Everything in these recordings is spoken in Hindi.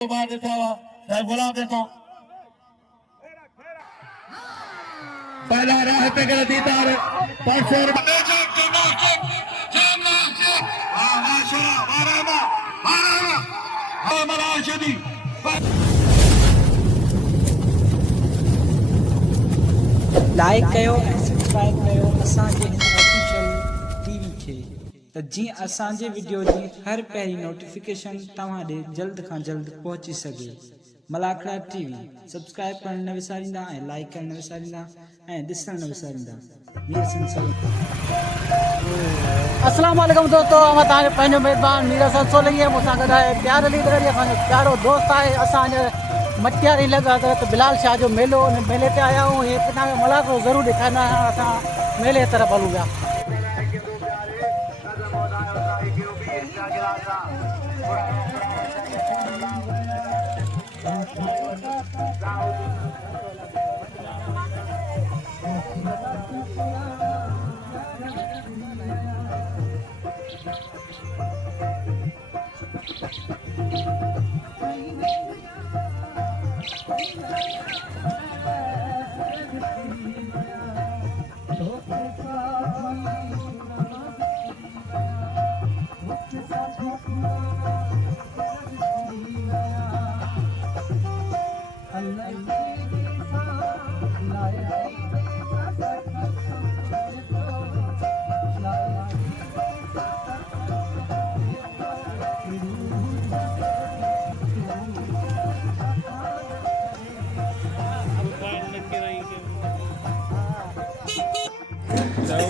बाद देखा हुआ गुलाम देखो पहला राह पे गलती तार परसों लाइक कयो ऐं सब्सक्राइब कयो असांजे हिन ऑफिशियल टीवी खे त जीअं असांजे वीडियो जी हर पहिरीं नोटिफिकेशन तव्हां ॾे जल्द खां जल्द पहुची सघे। मलाखड़ा टीवी सब्सक्राइब करणु न विसारींदा ऐं लाइक करणु न विसारींदा ऐं ॾिसणु न विसारींदा। अस्सलाम वालेकुम दोस्तों, मैं तव्हांजो पंहिंजो मेज़बान मीर हसन सोलंकी मूंसां गॾु आहे प्यार अली दरी, असांजो प्यारो दोस्त आहे। असांजे मटियारी लॻा हज़रत बिलाल शाह जो मेलो, उन मेले ते आया आहियूं। हे तव्हांखे मलाखड़ो ज़रूरु ॾेखारींदा आहियूं। असां मेले तरफ़ हलूं पिया।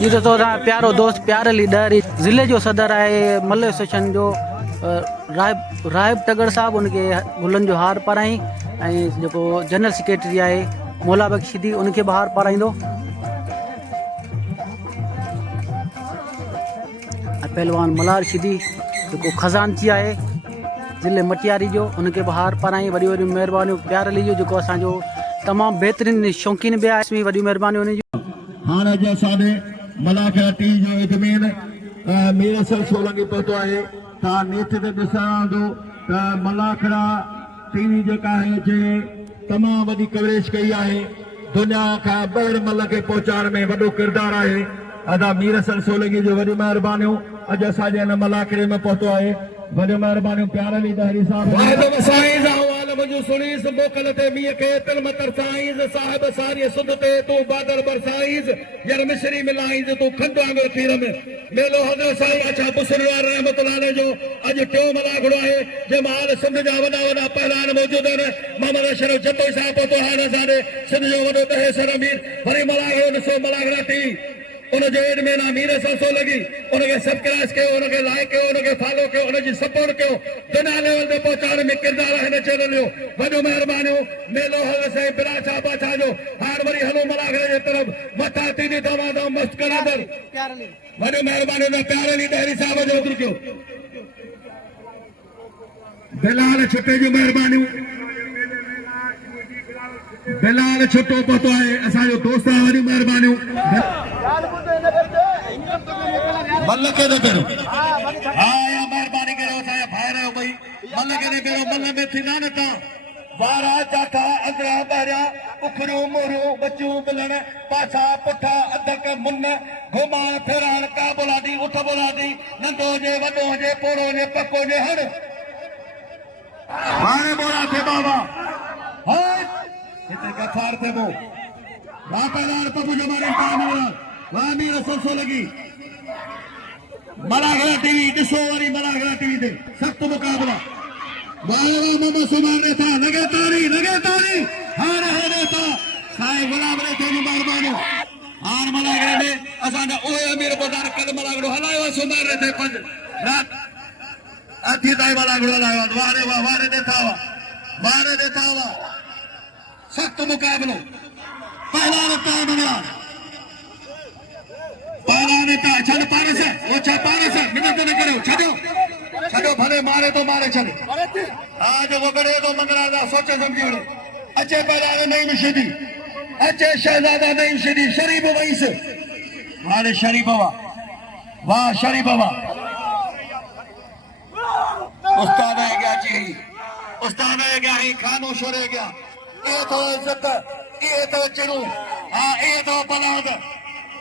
ये तो प्यारो दोस्त प्यार अली दरी ज़िले जो सदर है मल्ले सेशन जो राहिब तगड़ साहब उनके गुलन जो हार पाराई जो जनरल सेक्रेटरी है मौला बख्शीदी उनके हार पाराइंदो। पहलवान मलार शिदी जो खजानची है ज़िले मटियारी जो उनके हार पाराई। वही वही मेहरबानी प्यार अली जो असो तमाम बेहतरीन शौकीन भी है। इसमें वही मेहरबानी उन हाँ जैसा मलाखड़ा टी जो एक मेन मीर हसन सोलंकी पहुतो है तव्हां नेट ते ॾिसंदो त मलाखड़ा टीवी जेका है जे तमाम वॾी कवरेज कई है। दुनिया खां ॿाहिरि मल खे पहुचाइण में वॾो किरदारु आहे अदा मीर हसन सोलंकी जो वॾी महिरबानियूं। अॼु असांजे हिन मलाखड़े में पहुतो आहे। वॾी महिरबानियूं प्यार अली दहरी साहब मुझे सुनीस मोकल ते मीअ खे तिल मतर साईंस साहिब सारी सुध ते तू बादल बरसाईंस यार मिश्री मिलाईंस तू खंड वांगुरु खीर में मेलो हज़रत साईं अच्छा बुसरवार रहमतुल्लाह अलैह जो अॼु टियों मलाखड़ो आहे जे माल सिंध जा वॾा वॾा पहलवान मौजूद आहिनि। मोहम्मद अशरफ जतोई साहब पहुतो हाणे असांजे सिंध जो वॾो दहेसर अमीर वरी मलाखड़ो ॾिसो मलाखड़ा टी उनजे एडमिन मीर हसन सोलंकी उनके सब्सक्राइब कयो, उनके लाइक कयो, उनके फॉलो कयो, उनजी सपोर्ट कयो। दुनिया लेवल ते पहुचाइण में किरदार है चैनल जो वॾो महिरबानियूं। मेलो हज़रत साईं बिलाल शाह बादशाह जो हार वरी हलो मलाखड़े जे तरफ़ मथा तीदी तमाम मस्त करादर वॾो महिरबानियूं न प्यार अली दहरी साहब जो उतर कयो। बिलाल छुटे जो महिरबानियूं। बिलाल छुटो पहुतो है असांजो दोस्त आहे। वॾी महिरबानियूं मल के न करो हाँ या मेहरबानी करो असांजा भाइर आहियो भई मल के न करो। मल में थींदा न तव्हां वारा जाठा अंदरा ॿाहिरियां उखरियूं मोरियूं बचियूं मिलण पाछा पुठा अधक मुन घुमाण फिराण का बोलादी उठ बोलादी नंढो हुजे वॾो हुजे पोरो हुजे पको हुजे हर हाणे बोला थे बाबा हाय हिते गफ़ार थे वो रापेदार पप्पू जमाने टाइम वाह मीर हसन सोलंकी मलाखड़ा टीवी ॾिसो वरी मलाखड़ा टीवी ते सख्त मुकाबला वाह मामा सुमार ने था लगे तारी हार हारे था साईं गुलाम ने थे महिरबानी हार मलाखड़े में असांजा ओए अमीर बदार कल मलाखड़ो हलायो सुमार ने थे पंज रात अधी ताईं मलाखड़ो हलायो वारे ने था सख्त मुकाबलो पहला टाइम मिला पहला छड़ पारस वो पारस मिनट न करो छो भले मारे तो मारे छड़े आज वो गड़े तो मंगरादा सोचे समझे अचे पहला नहीं मिशदी अचे शहजादा नहीं मिशदी शरीफ वईस वारे शरीफ वाह शरीफ उस्ताद है क्या चाहिए उस्ताद रह गया ही खामोश रह गया ये तो इज्जत ये तो चिरू हाँ ये तो बलाद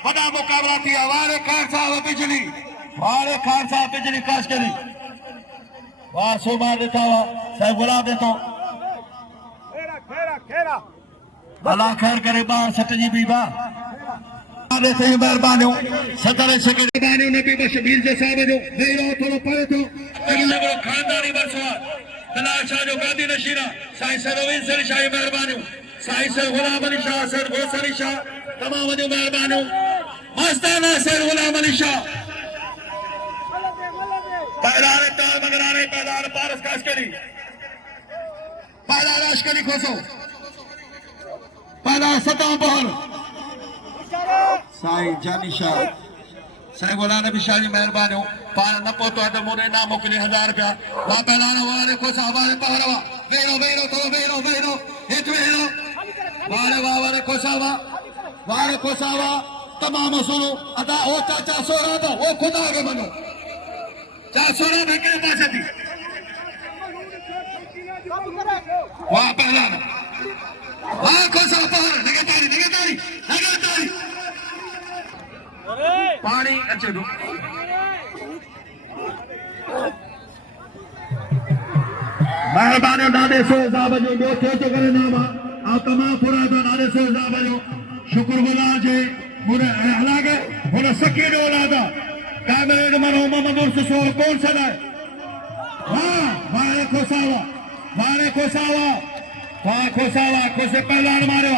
बड़ा मुकाबला थी वारे खान साहब बिजली काश करी वाह सोमा देता हुआ साहब गुलाब देता भला खैर करे बार सट जी भी वाह मेहरबानी सदर मेहरबानी नबी शबीर जे साहब जो वेरो थोड़ो परे थो अगले खानदानी बरसवा दलाल शाह जो गांधी नशीरा साईं सर रवींद्र सर शाह मेहरबानी साईं सर गुलाम अली शाह सर गोसरी शाह तमाम जो मेहरबानी मस्ताना सर गुलाम अली शाह पैदार ताल मगराने पैदार पारस काशकरी पैदार अशकरी खोसो पैदार सताम पहर साईं जानी शाह साईं गुलाम नबी शाह जी मेहरबानी पान न पोतो अद मोरे ना मोकली 1000 रुपया वा पैदार वारे खोसा वारे पहरवा वेरो तो हेठ वेरो वारे खोसा वा तमाम सुनो अदा ओ चाचा सोरा तो ओ खुदा के मनो सोना के पास थी वाह पहला वाह खोसा पहर निगतारी पानी अचे दो मेहरबानी नादे सो साहब जो दो थे करे नामा आप तमाम पूरा तो नादे सो साहब जो शुक्रगुजार जे मुरे हलागे होना सकी दो लादा कैमरे में मनो मोहम्मद सो कौन सा है वाह खोसावा खोसे पहलवान मारे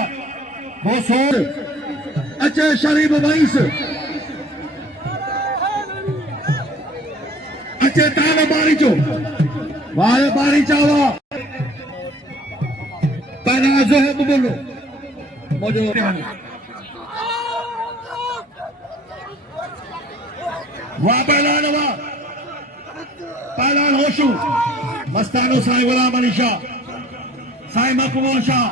वो सोर अच्छे शरीफ बाईस अच्छे ताले बारी चो वारे बारी चावा पहला जो है बोलो मुझे वाह पहलवान होशू मस्तानो साईं गुलाम अली शाह साईं मकबूल शाह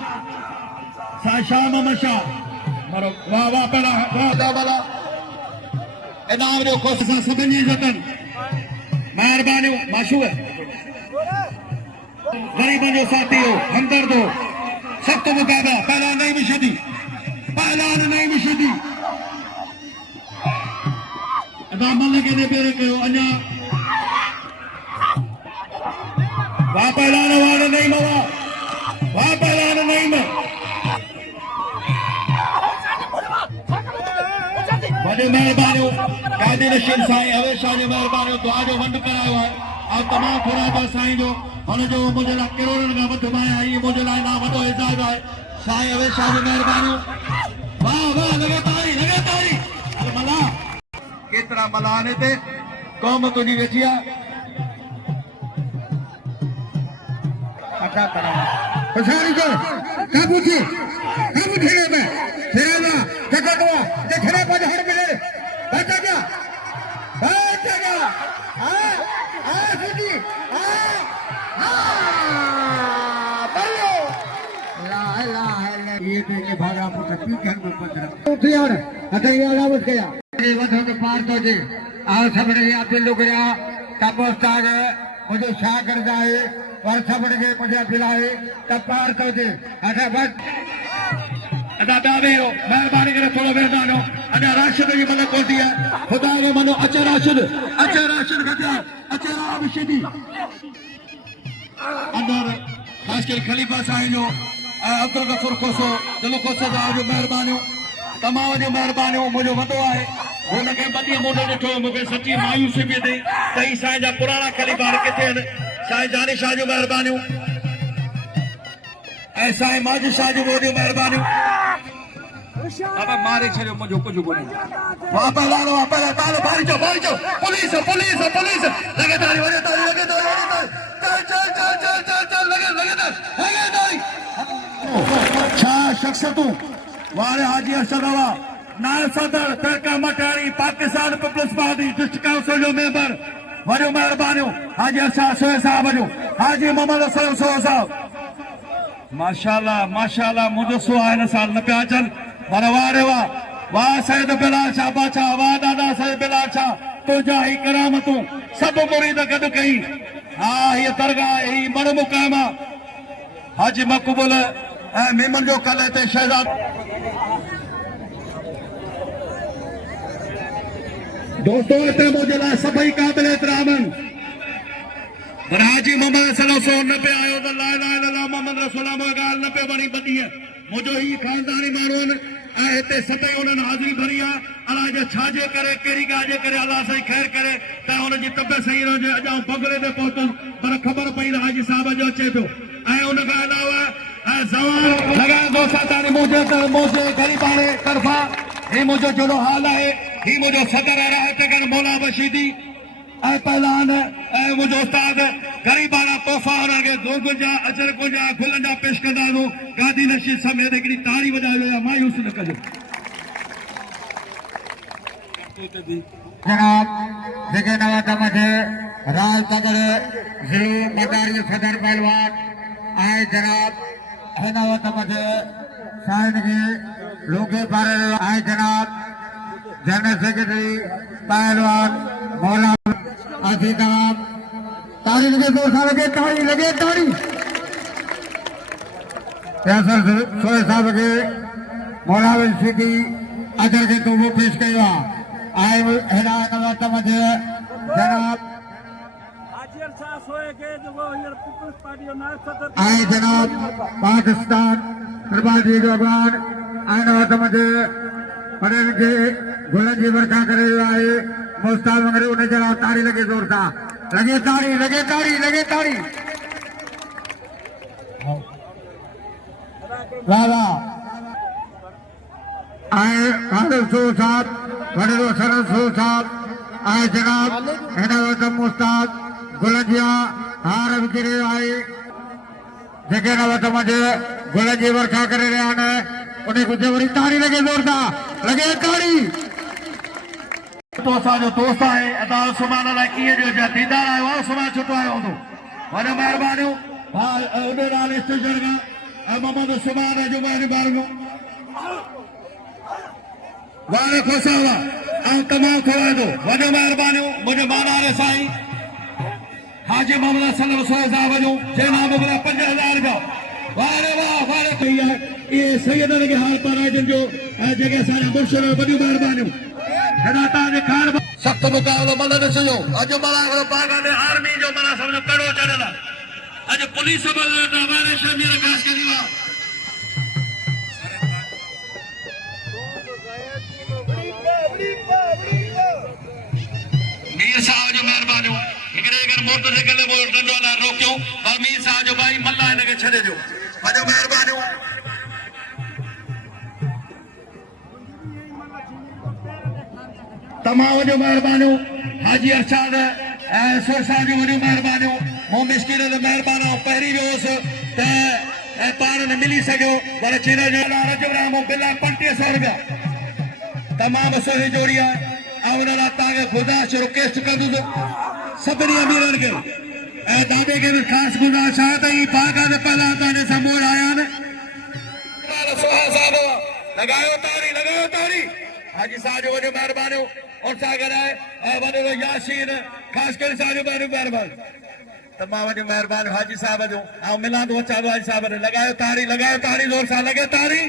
साईं शाह मोहम्मद शाह मरो वाह पहला वाला इनाम जो कोशिश सभिनी जतन मेहरबानी माशूक गरीबों जो साथी हो हमदर्द हो सख्त मुकाबला पहलवान नहीं मिशदी दामन लगे ने पेरे कयो अन्या वाह पहलवान वाले नहीं मवा वाह पहलवान नहीं में बड़े मेहरबानी गांधी नशीन साईं अवेश शाह जो मेहरबानी दुआ जो वंड करायो है आप तमाम खुराबा साईं जो हुन जो मुझे ला करोड़न का वध माया ई मुझे ला ना वडो इजाज़त है साईं अवेश शाह जो मेहरबानी वाह लगे तारी मला केतरा मलाने ते कौम तुझी वेचिया अच्छा करा पछाड़ी को काबू ठेरे में ठेरेगा जगह दो जे ठेरे पर हट मिले बचा आ सुजी बल्लो ला ये तो भागा पुट की कर में पत्र उठ यार अटे यार मत गया ये वठो तो पार तो जे आ सबड़े अब्दुल लुगरिया तपोस्ताग मुझे शाह करदा है और सबड़े के मुझे दिलाए तब पार तो जे अटे बस अदा दावेरो मेहरबानी करे थोड़ो वेदानो अदा राशिद जी मन को दिया खुदा के मनो अचे राशिद गजा अचे राशिदी अंदर खास कर खलीफा साईं जो अब्दुल गफूर कोसो दिलो कोसो जो मेहरबानी तमाम जो मेहरबानी मुझे वधो है उनके बदी मोडो ॾिठो मूंखे सची मायूसी बि थी त ही साईं जा पुराणा खलीफा किथे आहिनि साईं जानी शाह जूं मेहरबानियूं ऐं साईं माजिद शाह जूं वॾियूं मेहरबानियूं अब मारे छॾियो मुंहिंजो कुझु कोन्हे वाह पहला तालो बारी चो पुलिस लगे तारी वॾे तारी चल लगे तारी छा शख्सियतूं वारे हाजी अरशदवा नायब सदर तरका Matiari Pakistan peoples party district council जो मेंबर वॾियूं मेहरबानियूं हाजी अरशद सोहे साहब जो हाजी मोहम्मद असलम सोहे साहब माशाल्लाह मुझे सुहान साल न पिया अचनि पर वारे वाह सैयद बिलाल शाह बादशाह वाह दादा सैयद बिलाल शाह तुंहिंजा ही करामतूं सभु मुरीद गॾु कई ये दरगाह ही बड़ मुकाम हाजी मकबूल मेमन जो कल ते शहजाद दोस्तों इतने मुझे ला सभई काबिल एहतरामन पर हाजी मोहम्मद सल्लल्लाहु अलैहि वसल्लम पे आयो तो ला इलाहा इल्लल्लाह मोहम्मद रसूलुल्लाह मोए गाल न पे बनी बदी है मुझो ही खानदानी माण्हुनि हिते सतई उन्हनि हाज़िरी भरी आहे अलाह जे छाजे करे कहिड़ी ॻाल्हि जे करे अलाह साईं ख़ैर करे त हुनजी तबियत सही न हुजे अॼु बगले ते पहुतुसि पर ख़बर पई त हाजी साहिब जो अचे पियो ऐं उन खां अलावा ज़वान लॻाइण दोस्त ताणी मुंहिंजे ग़रीबाणे तरफ़ां ही मुंहिंजो जहिड़ो हाल आहे ही मुंहिंजो सदर राहतगढ़ मौला बशीदी पहलान मुंहिंजो उस्ताद ग़रीबाना तोहफ़ा हुननि खे दोगुन जा अजरकुन जा गुलनि जा पेश कंदासीं गादी नशीद समेत हिकिड़ी ताड़ी वॼायो या मायूस न कजो जनाब जेके नवातम जे राजनगर ज़िलो मदारी सदर पहलवान आए जनाब हिन वतम जे साइन खे लोगे पारे आए जनाब जनरल सेक्रेटरी पहलवान मौला आसी तमाम ताड़ी लगे दो साल लगे ताड़ी फैसल सोए साहब के मौला सिटी अदर के तो वो पेश कयो आए हेड़ा नवातम जे जनाब आए जनाब पाकिस्तान सरबाजी जवान आए नवातम जे पढ़ने के गुलन जी वर्षा करे आए मुस्ताद वगैरह उन्हें जरा ताड़ी लगे जोर था लगे ताड़ी वाह आए कादर सो साहब बड़े सरल सो साहब आए जनाब हिना मुस्ताद गुलजिया हार विकिरे आए जेके नवतम जे गुलन जी वर्षा करे रहा ने उन्हें कुछ वरी ताड़ी लगे जोर था लगे ताड़ी तो असांजो दोस्त आहे अदा उस्मान लाइ कीअं जो दीदार आयो आहे उस्मान छुटो आयो हूंदो वॾो महिरबानियूं उॾे नाले स्टेशन खां मोहम्मद उस्मान जो महिरबानियूं वारे खोसावा ऐं तमामु थोरो वॾो महिरबानियूं मुंहिंजे मानारे साईं हाजी मोहम्मद सल्लल्लाहु अलैहि वसल्लम जो जे नाम भला 5000 जा वारे वाह वारे कई आहे इहे सैयदनि खे हाल पाराइजन जो जेके असांजा मुर्शिद वॾियूं महिरबानियूं सख्त मुकाबलो मन ॾिसिजो अॼु मला पाकिस्तान आर्मी जो माना सम्झो कड़ो चढ़ियल आहे अॼु पुलिस शमीर ख़ासि करी मीर साहब जो महिरबानियूं हिकिड़े अगरि मोटरसाइकिल डंडो न रोकियो पर मीर साहब जो भाई मल्ला हिनखे छॾे ॾियो वॾो महिरबानियूं तमाम जो महिरबानियूं हाजी अरशाद सोसा जो वॾियूं महिरबानियूं मूं मिस्किन जो महिरबानी पहिरीं वियोसि त पाण न मिली सघियो पर चिन जो रजराम बिला 3500 रुपया तमामु सुहिणी जोड़ी आहे ऐं हुन लाइ तव्हांखे गुज़ारिश रिक्वेस्ट कंदुसि सभिनी अमीरनि खे ऐं दादे खे बि ख़ासि गुज़ारिश आहे त ही बाग़ ते पहिला तव्हांजे साम्हूं आया आहिनि लॻायो ताड़ी हाजी साहब जो वॾियूं महिरबानियूं और सागर है वॾो यासीन ख़ासि करे साजो महिरबानी तमामु वॾियूं महिरबानी हाजी साहब जो ऐं मिलां थो अचां थो हाजी साहब ने लॻायो ताड़ी ज़ोर सां लॻे ताड़ी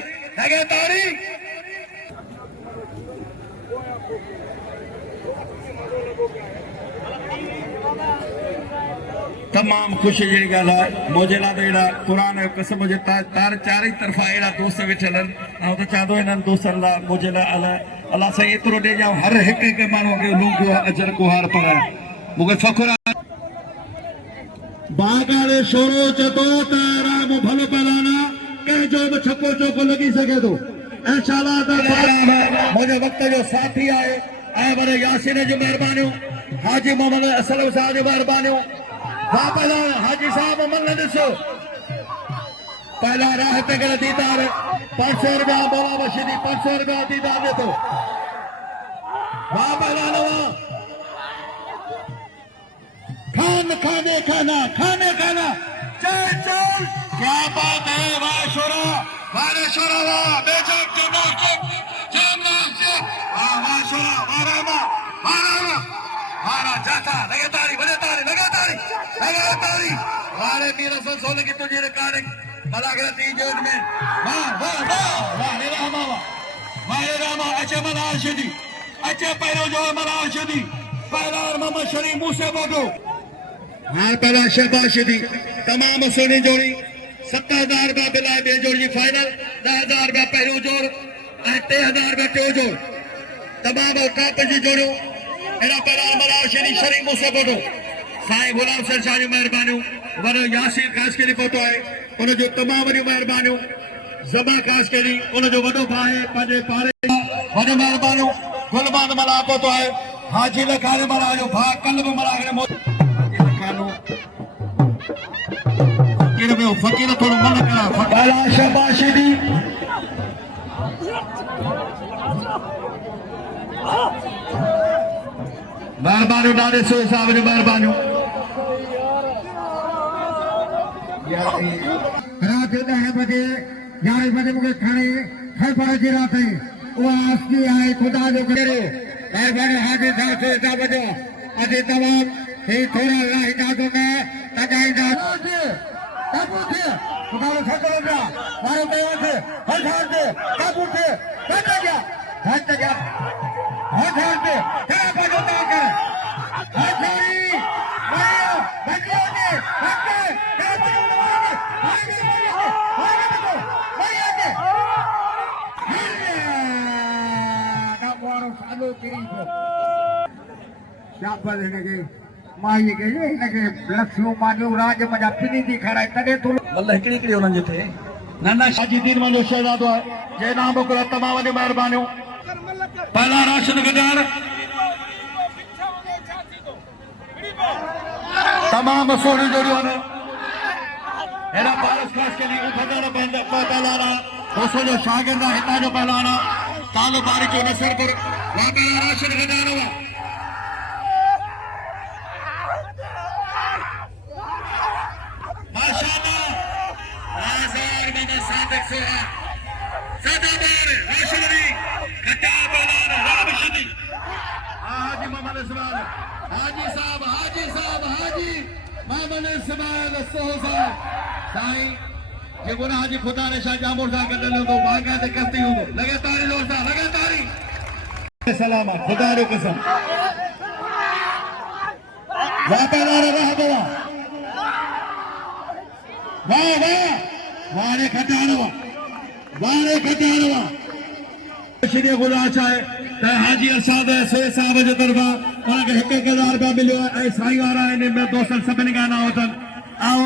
तमामु ख़ुशी जी ॻाल्हि आहे मुंहिंजे लाइ त अहिड़ा क़ुर जो क़िस्म जे तार चारई तरफ़ा अहिड़ा दोस्त वेठल आहिनि ऐं त चवां थो हिननि दोस्तनि लाइ मुंहिंजे लाइ अलाह साईं एतिरो ॾे ॼाओ हर हिकु माण्हू खे लूंघियो अजर गुहार पढ़ाए मूंखे फ़ख़ुरु आहे बाग़ारे शोरो चतो त राम भलो पहलाना कंहिंजो बि छको चौको लॻी सघे थो इंशाअल्लाह त मुंहिंजे वक़्त जो साथी आहे ऐं वरी यासीन जी महिरबानियूं हाजी मोहम्मद असलम साहब जी महिरबानियूं वाह पहला हाजी साहब मन ॾिसो पहला राह ते करे दीदार 500 रुपया मौला बशीदी 500 रुपया दीदार दे तो वाह पहला नवा खाने खाना चल क्या बात है वाह शोरा वाह बेचक वाह शोरा वाह जाता लगे तारी बजे तारी लगा तारी लगा सन सोलंकी तुझी रिकॉर्डिंग मलाखरा टी जो में वाह वाह वाह रे रामा वाह रे रामा अचे मलाशदी अचे पैरो जो मलाशदी पहला मोहम्मद शरीफ मूसे बोटो हाँ पहला शहबाशदी तमाम सोनी जोड़ी 70,000 रुपया बिलाए बे जोड़ी जी फाइनल 10,000 रुपया पहलो जोड़ 3,000 रुपया टियों जोड़ तमाम टॉप जी जोड़ियों एना पहला मलाशदी शरीफ मूसे बोटो साईं गुलाम सर शाह जी मेहरबानियों वरो यासीन खास के पहुतो है उन जो तमाम वरी मेहरबानियों ज़बा खास के उन जो वडो भाई पंजे पारे वडो मेहरबानियों गुलबान मला पहुतो है हाजी लखाने मला जो भा कल्ब मला के हाजी लखानो फकीर थोड़ो मन करा फकाला शबाशिदी मेहरबानियों डाले सो साहब जी मेहरबानियों रात 10 बजे 11 बजे मुझे खाने हर पर जी रात है वो आस्ती आए खुदा जो करे मेहरबानी हाजिर साहब से साहब जो अजी तमाम ही थोड़ा राही दादों में तजाई दादों काबू थे खुदा ने खत्म हो गया मारो देवा से हर हाल से काबू थे हट गया हर हाल से तेरा बाजू कर हर सारी मारियो बच्चों ने बच्चे तेरा बाजू नाना शाजीदीन वालो शहजादो है जय नाम बकुला तमाम वाली मेहरबानियों पहला राशन गदार तमाम सोनी जोड़ियों ने एना पारस खास के लिए उठा बंद पहला रहा दोस्तों जो शागिर्द हिता जो पहलाना तालो बारी जो नसर पर वापस राशन गदार हुआ माशाल्लाह आज़ार में सादिक से सदाबार राशनरी खट्टा पहलाना रामशदी हाजी मोहम्मद इस्माइल हाजी साहब हाजी मोहम्मद इस्माइल सोसा साईं जे गुना हाजी खुदा ने शाह जामुर सा कर लो तो वागा से करती हूं लगे तारी दोस्ता लगे तारी सलामत खुदा रे कसम वापस आ रहा है वाह वाह वारे खटानवा श्री खुदा चाहे त हाजी असाद से साहब जो तरफा उनके 1,000 रुपया मिलो ऐ साईं वारा इन में दोस्तन सभिनी का ना होतन आओ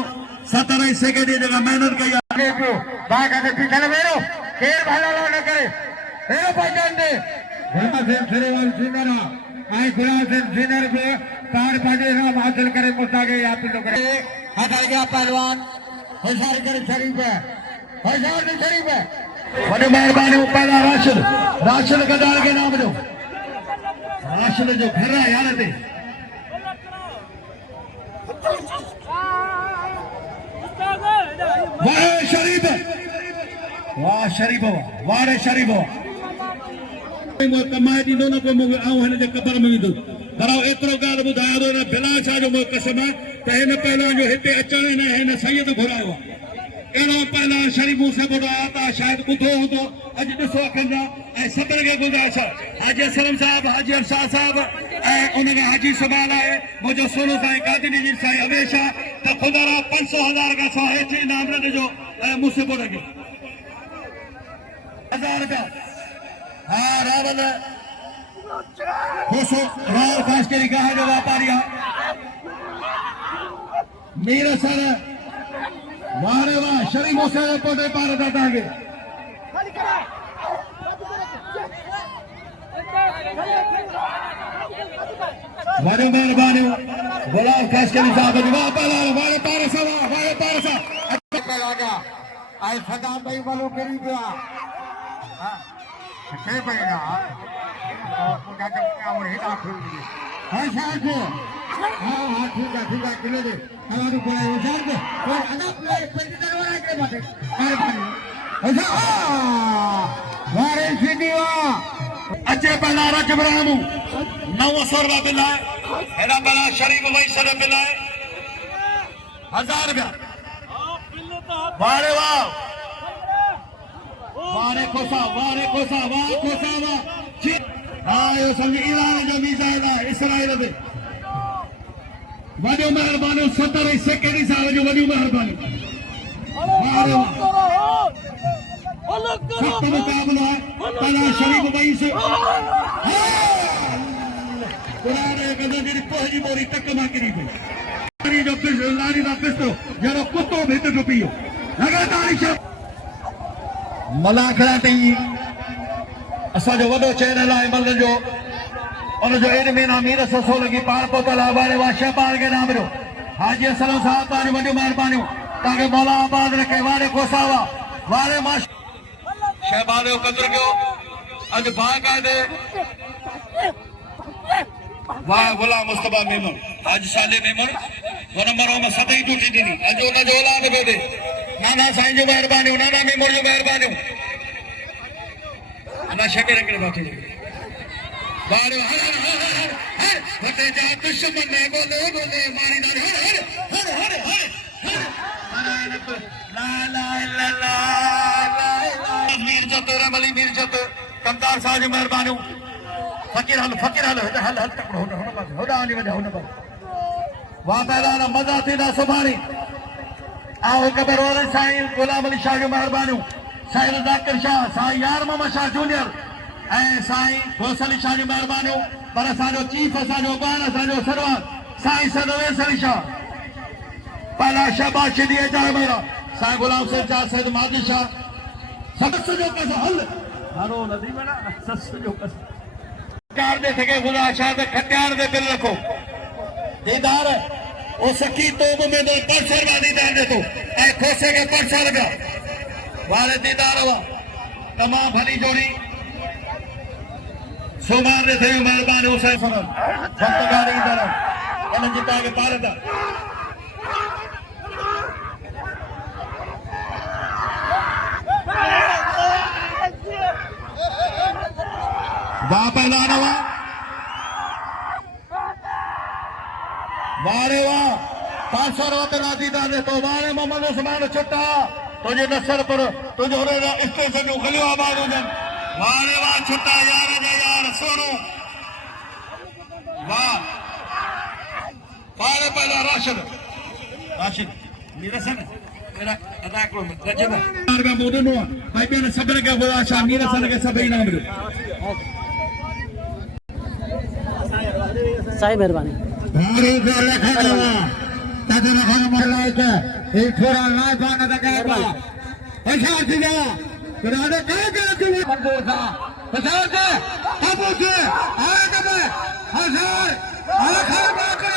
17 सेकंड जी जगह मेहनत कई आगे को बागा के पीछे मेरो केर भला न करे ए पहचान दे गुलाम से श्रीवाल सिंगरा आई गुलाम से सिंगर को पार पाजे नाम हासिल करे मुस्ताके या पिंडो करे हटा गया पहलवान होशियार करे शरीफ है होशियार ने शरीफ है बड़े मेहरबानी पहला राशन गदार के नाम जो राशन जो घर है यार थे वाह शरीफ वारे शरीफ कमाए ॾींदो न को मूंखे आऊं हिन जे कबर में विधो पर एतिरो ॻाल्हि ॿुधायां थो हिन बिलाल शाह जो मूंखे कसम आहे त हिन पहलवान जो हिते अचण न हिन सैयद घुरायो आहे अहिड़ो पहलवान शरीफ मूंसां ॿुधो आहे त शायदि ॿुधो हूंदो अॼु ॾिसो अखनि सां ऐं सभिनी खे गुज़ारिश आहे हाजी असलम साहब हाजी अरशाद साहब ऐं उनखां हाजी सुभाल आहे मुंहिंजो सोनू साईं कादिनी जी साईं हमेशह त ख़ुदा 500,000 खां सवाइ हेठि इनाम न ॾिजो ऐं मूंसे ॿुध खे 1,000 रुपया हा रावल रावल खास करी गाह जो वापारी आहे मीर सर वारे वाह शरीफ मूंसे जो पोटे पार था तव्हांखे वॾो महिरबानियूं गुलाम खास करी साहब जी वाह पहला वारे पार सां वारे पार सां आई सदा भाई वालों करी गया हां के भैया मुझे जब काम हिला खुल गई हां साहब हां हां ठीक है किलो दे हमारे बोला उजार दे और अनप ले पंडित वाला के बात अरे भाई ऐसा वारे सीधीवा अचे पहला रजबरामू 900 रुपया बिल है हेरा पहला शरीफ वही सर बिल है 1,000 रुपया वाह रे वाह वारे खोसा वाह खोसा वाह आयो समझ ईरान जो मिसाइल आहे इसराइल ते वॾियूं महिरबानियूं 70 सेकेंड साल जो वॾियूं महिरबानियूं वाह रे वाह सख़्त मुक़ाबिलो आहे तला शरीफ़ ॿई से क़ुरान जे क़दर जी पोइ जी मोरी तक मां किरी पई जो लारी दा पिस्तो जहिड़ो कुतो भित डुबी वियो लगातार मलाखड़ा टी असांजो वॾो चैनल आहे मल्ल जो उनजो एडमिन अमीर ससो लगी पार पहुतल आहे वारे वाह शहबाज खे नाम ॾियो हाजी असलम साहब तव्हांजूं वॾियूं महिरबानियूं तव्हांखे मौला आबाद रखे वारे कोसावा वारे मां शहबाज जो क़दुरु कयो अॼु बाक़ाइदे वाह गुलाम मुस्तफा मेमन आज साले मेमन वन नंबर में 7 ई टूटी ॾिनी अॼु उनजो औलाद पियो ॾे नाना साईं जो महिरबानियूं नाना मेमन जो महिरबानियूं अल्लाह शके रखने बाकी बारो हर फटे जा दुश्मन ने बोले मारी ना हर ला ला ला मीर जत रमली मीर जत कमदार साहब जो महिरबानियूं फकीर हल तकड़ो होदा आनी वजा होना पर वाह पहला मजा थींदा सुभाणे आओ कबर वाले साईं गुलाम अली शाह जो महिरबानियूं साईं जाकिर शाह साईं यार मोहम्मद शाह जूनियर ऐं साईं गौस अली शाह जी महिरबानियूं पर असांजो चीफ असांजो बान असांजो सरवार साईं सदवेस अली शाह पहला शहबाज शिदी जा मेरा साईं गुलाम सिंह शाह सैयद मादी शाह सदस जो कस हल हारो नदी में ना सदस जो कस कार दे सके खुदा शाह ते खटियार दे दिल रखो दीदार ओ सखी तोब में दो परसर वा दीदार दे तो ऐ खोसे के परसर का वाले दीदार वा तमाम भली जोड़ी सोमार ने थे मेहरबानी हुसैन फरन भक्तगारी तरफ इन जिता के पारदा वाह पहलवान वाह रे वाह 500 रुपये दीदार दे तो वाह मोहम्मद उस्मान छुट्टा तुझे नसर पर तुझे स्टेशन जो खलियो आबाद हो जाए वाह रे वाह छुट्टा यार यार सोनू वाह पारे पहला राशिद मीरसन मेरा अदा करो रजब मार्गा मोदनो भाई बहन सबर के खुदा शाह मीरसन के सभी नाम दो साईं मेहरबानी भारी जोर रखा ताजन खान मरलाय के एक थोड़ा लाय बाना दगा होशियार थी जा कराने के मंजूर था होशियार से काबू से आए दबे होशियार आखिर बाकर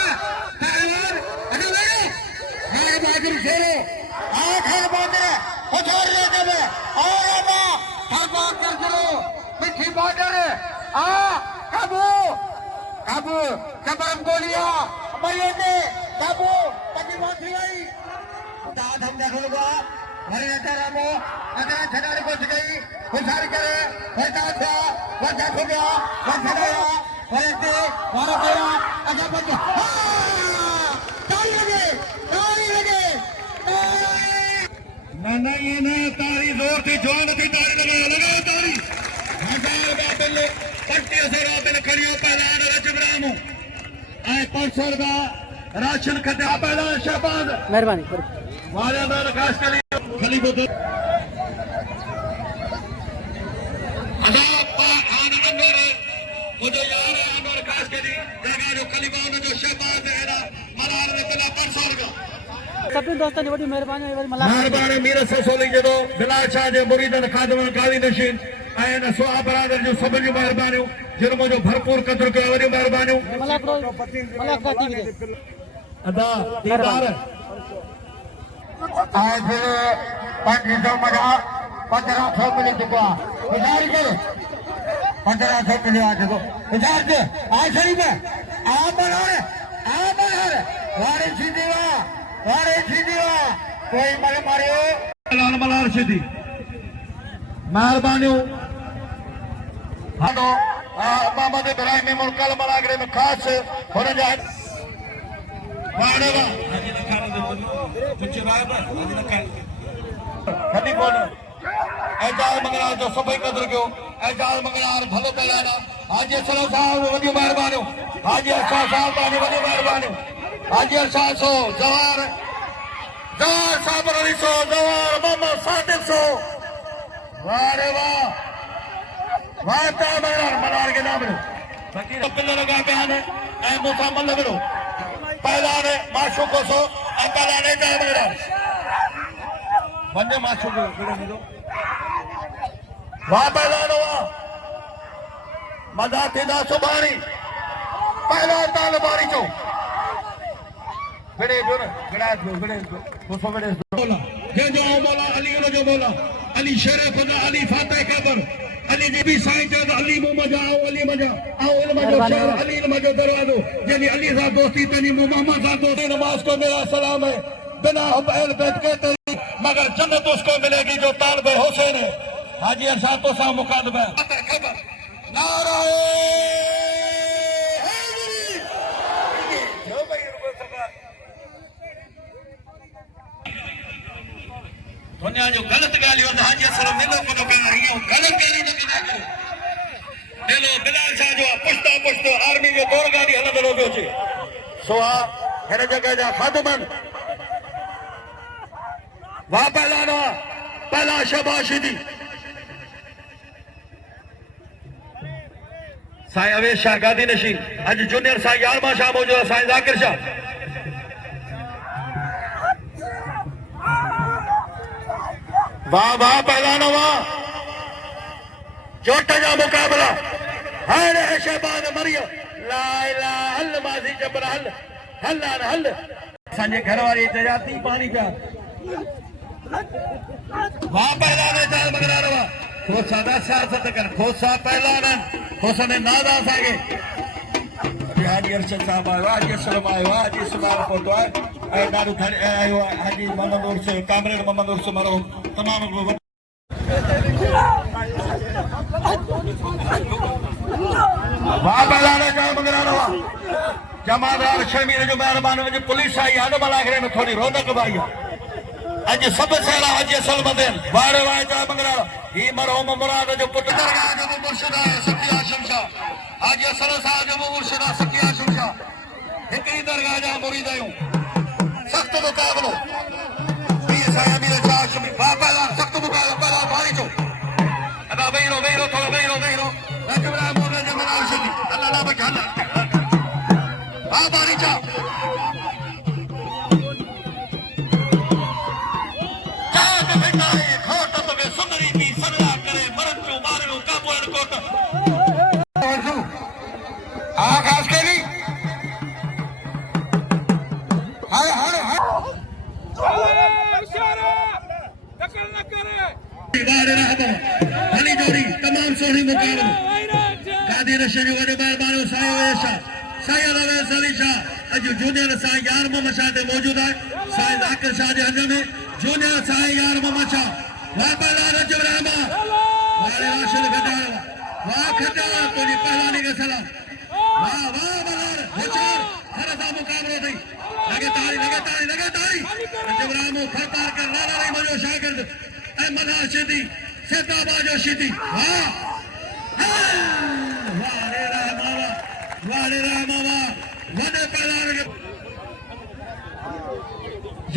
तैयार अरे भाई हाय बाकर शेरो आखिर बाकर होशियार ले दबे और अबा हर बाकर चलो मिठी बाकर आ काबू काबू कबरम गोलियां मरियने काबू पति मोती गई दाद हम देखोगा हरे नजरामो अगर छड़ाने को गई होशियार करे होता था वजा हो गया वजा गया हरे ते वाला गया अगर बच ताली लगे ना ये ना ताली जोर थी जोर थी ताली लगा ताली हजार बाबल पट्टी से राबल खड़ियो पहला रजबरामो आए 500 रुपया राशन खटा पहला शहबाज मेहरबानी वाले अंदर खास के लिए खली बोतल अदा आन अंदर मुझे यार अंदर खास के लिए जगह जो खलीफा ने जो शहबाज है ना मलार ने पहला 500 रुपया सभी दोस्तों ने बड़ी मेहरबानी मेहरबानी मीर ससोली जो बिलाल शाह जे मुरीदन खादमन काली नशीन ऐं सुहा बरादर जो सभिनी जूं महिरबानियूं जिन मुंहिंजो भरपूर क़दुरु कयो वॾियूं महिरबानियूं अदा दीदार ऐं फिर 500 मजा 1500 मिली चुको आहे गुज़ारिश करे 1500 मिलियो आहे जेको गुज़ारिश आहे शरीफ़ आ बनर वारे सीधी वाह कोई मल मारियो लाल मलार सीधी मेहरबानियूं हाडो मोहम्मद इब्राहिम मुल्कल मलागरे में खास होने जाए वाड़े वाह कोन एजाज मंगरार जो सभई कदर कयो एजाज मंगरार भलो पहलाना हाजी असलम साहब वॾी महिरबानी हाजी अरशद साहब तव्हांजी वॾी महिरबानी हाजी अरशद सो जवार जवार साहब अली सो जवार मोहम्मद सादिक सो वाह रे वाह वाह ता मंगरार के नाम लो फकीर पिल्लर लगा पे आने ए मूसा मल लगो पहलाने माशूको सो ए पहलाने जा मंगरार वंदे माशूको गिरो मिलो वाह पहलानो वाह मजा थींदा सुभाणे पहला ताल बारी चो बड़े जो बड़ा बड़े वो बड़े बोला ये जो मौला अली जो बोला अली शेर खुदा अली फातह कबर अली जी भी साईं जो अली मुमजा अली मजा आओ इल्म जो शेर अली इल्म जो दरवाजो जनी अली सा दोस्ती तनी मोहम्मद सा दोस्ती नमाज को मेरा सलाम है बिना अहल बैत के तेरी मगर जन्नत उसको मिलेगी जो तालिब हुसैन है हाजी अरशद तो सा मुकादमा खबर नारा दुनिया जो गलत गालियों हाजी असलम मिलो को करियो गलत गाली न करो मिलो बिलाल शाह जो पुछता पुछतो आर्मी जो दौर गाड़ी हलंदो पियो चे सो हिन जगह जा खादमन वाह पहलाना पहला शबाशिदी साईं अवेश शाह गादी नशीन अज जूनियर साईं यारमा शाह मौजूद साईं जाकिर शाह वाह वाह पहलानो वाह जोट जा मुकाबला हर शहबाज मरियो ला इलाहा हल माजी जबर हल हल हल संजे घर वाली तजाती पानी का वाह पहलाने चाल मगरार वाह खोसा दा सियासत कर खोसा पहलाना खोसा ने नादा सागे हाजी अरशद साहब आयो हाजी असलम आयो हाजी सलाम फोटो आयो ए दारू खड़े आयो हाजी मोहम्मद उर्स कामरेड मोहम्मद उर्स मरो तमाम लोग वाह पहलाने चाल मगरार वाह जमादार शमीर जो मेहरबान वजह पुलिस आई हद बलागरे में थोड़ी रौनक भाई अज सब सेला हाजी असलम देन वारे वाह चाल मगरार ही मरहूम मुराद जो पुट दरगाह जो मुर्शिदा सकी हाशिम शाह हाजी असलम साहब जो मुर्शिदा सकी हाशिम शाह एक ही दरगाह जा मुरीद आयो सख्त मुकाबलो ये साया मेरे हाशिम वाह पहला सख्त मुकाबला पहला भारी जो अदा बेरो थोड़ा बेरो रजबरा मोने जमन हाशिम अल्लाह ला बचाना वाह भारी जा तमाम सोहनी मुकाबलो गादी नशे जो वॾे महिरबानी साईं वेशा साईं रवेश अली शाह अॼु जूनियर साईं यार मोहम्मद शाह ते मौजूद आहे साईं जाकिर शाह जे हंध में जूनियर साईं यार मोहम्मद शाह वाह पहला रजब रहमा वाले राशिद खटावा वाह खटावा तुझी पहलानी के सलाम वाह वाह बलार होशियार हर सा मुकाबलो थी लगे ताली रजब रहमो खरपार कर लाला नहीं मजो शागिर्द अहमद हाशिदी सेता बाजो शिदी वाह वाले रहमा वडे पहलान के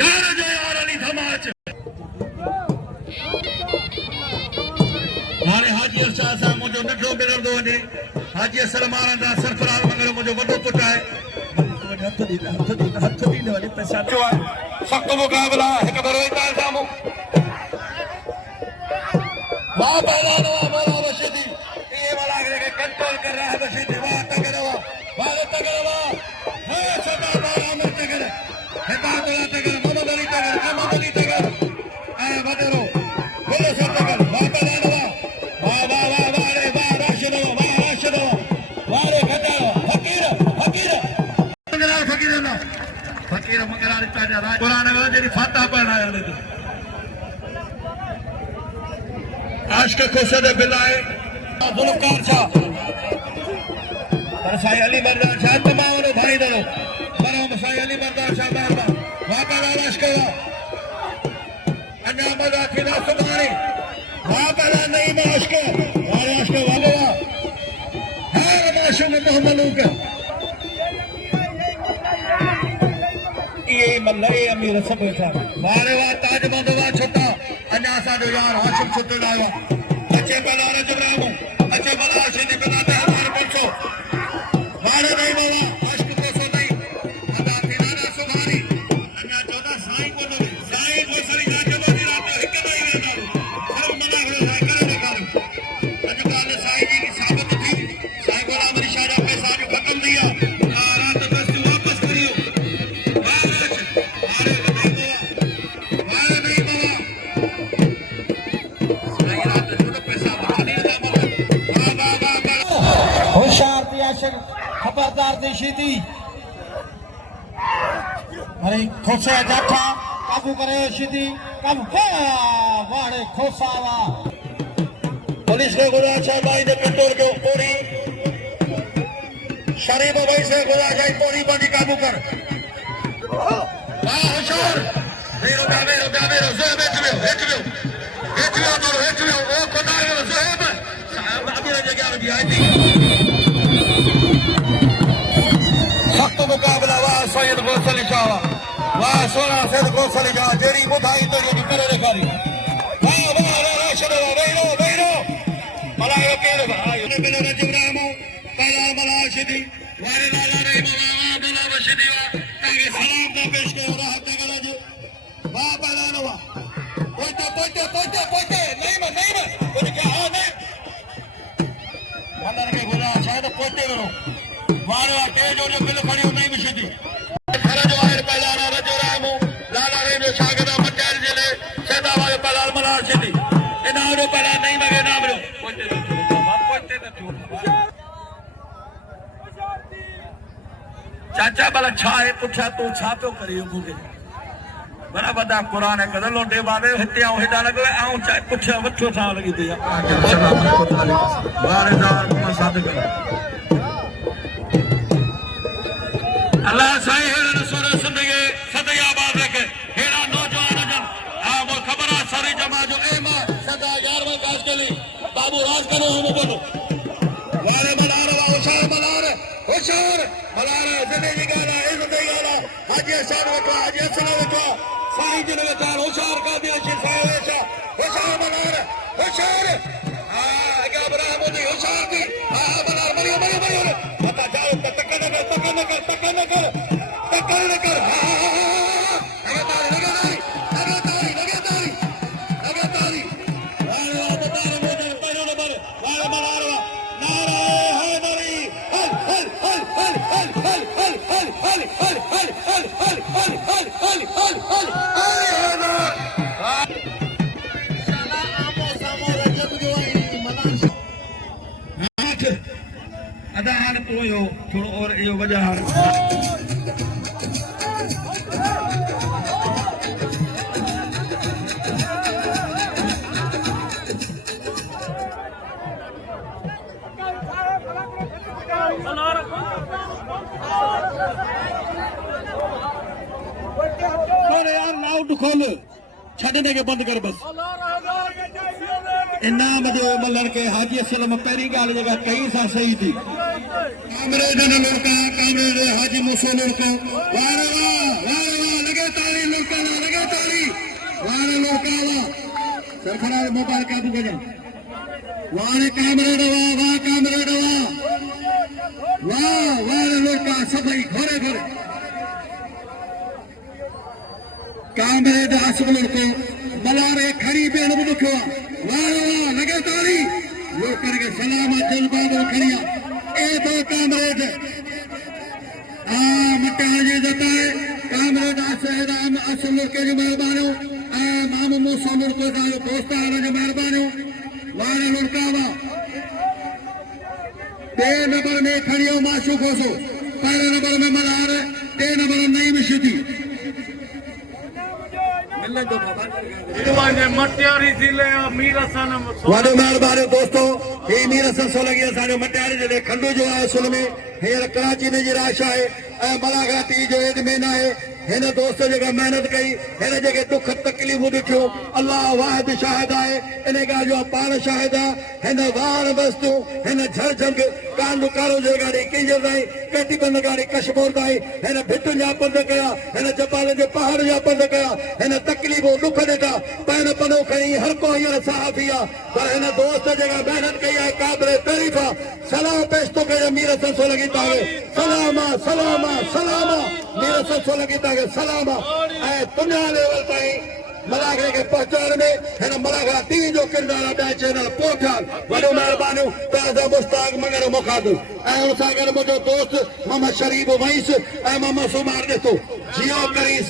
यार जो यार अली धमाच हाणे हाजी अरशद साहब मुझो नंढो मिलंदो वञे हाजी असलम आरंदा सरफराज मंगल मुझो वॾो पुटु आहे हथ ॾींदो वञे पैसा सख़्त मुक़ाबिला हिकु भेरो इतार साम्हूं वाह पहलवान वाह मौला बशीदी ये वाला के कंट्रोल कर रहा है बशीदी वाह तगड़ा वाह है सदा बारा में तगड़ा है बादला तगड़ा मोहम्मद अली तगड़ा ए बदरो बोलो सब तगड़ा वाह पहलवान वाह रे वाह राशिद वाह रे खटा फकीर ना फकीर मंगरार ताजा राज कुरान में जेडी फातिहा पढ़ना है आशिक खुशद बिलाए जुल्फकार शाह और साईं अली मर्दान शाह तमाम भाई दरो मरहम साईं अली मर्दान शाह मेहरबान वाह पहला आशिक अन्या मजा थींदा सुभाणे आशिक वारे आशिक वाले हर माशूम मोहम्मद लूक ये मल्ला ये अमीर सब बैठा वारे वा ताज बंदवा छोटा अन्या सा जो यार हाशिम छुट्टे लाया अच्छे बलारे जबरामो अच्छे बलारे सीधी बनाते हमारे पंचो वारे नहीं बाबा आशिक को सो नहीं अदा फिराना सुधारी अन्या चौथा साईं को नहीं साईं को सरी जाके बोली रात एक नहीं रहना सब मना करो साईं करे निकालो अजकाल साईं जी की साबित थी साईं को हमारी शाजा पैसा जो खत्म दिया रात बस वापस करियो होशियार थी आशिक खबरदार देशी थी अरे खोसे जाठा काबू करे शीधी काबू वाड़े खोसावा पुलिस ने गुजारिश है भाई ने कंट्रोल के पूरी शरीफ भाई से गुजारिश है पूरी बंदी काबू कर होशियार मेरो जो हेचवे ओ खुदा ज़ेब अभी जगह में आई थी सख्त मुकाबला वाह सैयद गौसल शाह वाह सोना सैयद गौसल शाह जेरी बुधाई तो ये करे रेखारी वाह वाह राशिद वेरो मलायो केरे भाई ने बिना रजरामो काला मलाशिदी वारे लाला रे बाबा बिना बशिदी ताके सलाम दा पेश के राहत गला जी वाह पहला वाह पोते नहीं कुछ क्या हो नहीं अंदर के गुना शायद पोते करो वारे वाटे जो बिल खड़ी नहीं मिशदी खरा जो आयर पहला रजरामो लाला रे जो शागदा मटेल जिले सेदा वाले पहला मलाशिदी इना जो पहला नहीं मगे नाम रो पोते चाचा भला छा है पुछा तू छा तो करियो मूंखे बड़ा बड़ा कुरान है कदल लोटे बाबे हिते आऊं हेडा लगो आऊं चाहे पुछा वठो था लगी थी बारदार मोहम्मद सादिक अल्लाह साईं हेड़ा रसूल जिंदगी सदा आबाद रखे हेड़ा नौजवान जन आ वो खबर है सारी जमा जो एमा सदा 11वें काज के लिए बाबू राज करो हम बोलो वाले मलार होशियार मलार जिंदगी गाला इज्जत गाला हाजी शान वठो हाजी असल वठो साईं जिन वठा होशियार का दिल से साईं होशियार मलार होशियार अगा अब्राहम दी होशियार दी मलार मरियो पता जाओ तकन कर लगातारी वाले मलार नारा हैदरी अदा हान पोयो थोड़ो और यो वजह हान यार नाउट खोल छड़ने के बंद कर बस इनाम जो मलन के हाजी असलम पहली गाल जगह कई सा सही थी कामरे ने लड़का कामरे ने हाजी मूसा लड़का वारे वाह लगे ताली लड़का लगे ताली वारे लड़का वाह सरखरा मोबाइल काबू कर वारे कामरे वाह कामरे वाह वारे लड़का सभी घरे घरे कामरे आसम लड़को मलारे खड़ी बेन बुखो वाह लगे ताली लोग करके सलाम जलबाब खड़िया ए दो कामरेड मटार जी देता है कामरेड आसम असल के जो मेहरबानो मामू मूसा लड़को का जो दोस्ता जो मेहरबानो वारे लड़का वाह ते नंबर में खड़ियो माशूक हो पहले नंबर में मलार ते नंबर में नहीं मिशती मटियारी जिले मीर हसन वादो मेहरबानी दोस्तों ये मीर हसन सोलंकी असांजो मटियारी जिले खंडू जो आहे असुल में हींअर कराची में जी राश आहे ऐं मलागराती जो एडमिन आहे हिन दोस्त जेका महिनत कई हिन जेके दुख तकलीफ़ूं ॾिठियूं अलाह वाहिद शाहिद आहे इन ॻाल्हि जो पाण शाहिद आहे हिन वार वस्तू हिन झरझंग कांडू कारो जे गाड़ी किंजर ताईं केटी बंद गाड़ी कशमोर ताईं हिन भितुनि जा पंध कया हिन जबाल जे पहाड़ जा पंध कया हिन तकलीफ़ूं दुख ॾिठा पैन पनो खणी हर को हींअर साहबी आहे पर हिन दोस्त जेका महिनत कई आहे क़ाबिल तारीफ़ आहे सलाम पेश थो कयां मीर ससो लॻी तव्हांखे सलाम आहे सलाम आहे सलाम आहे मीर ससो लॻी तव्हांखे सलाम आहे ऐं दुनिया लेवल ताईं मलाखड़े खे पहुचाइण में हिन मलाखड़ा टीवी जो किरदारु आहे ॿिया चैनल पोठाल वॾियूं महिरबानियूं तव्हांजा मुश्ताक मगर मुखातिब ऐं हुन सां गॾु मुंहिंजो दोस्त मोहम्मद शरीफ वईस ऐं मोहम्मद सुमार ॾिठो जियो करीस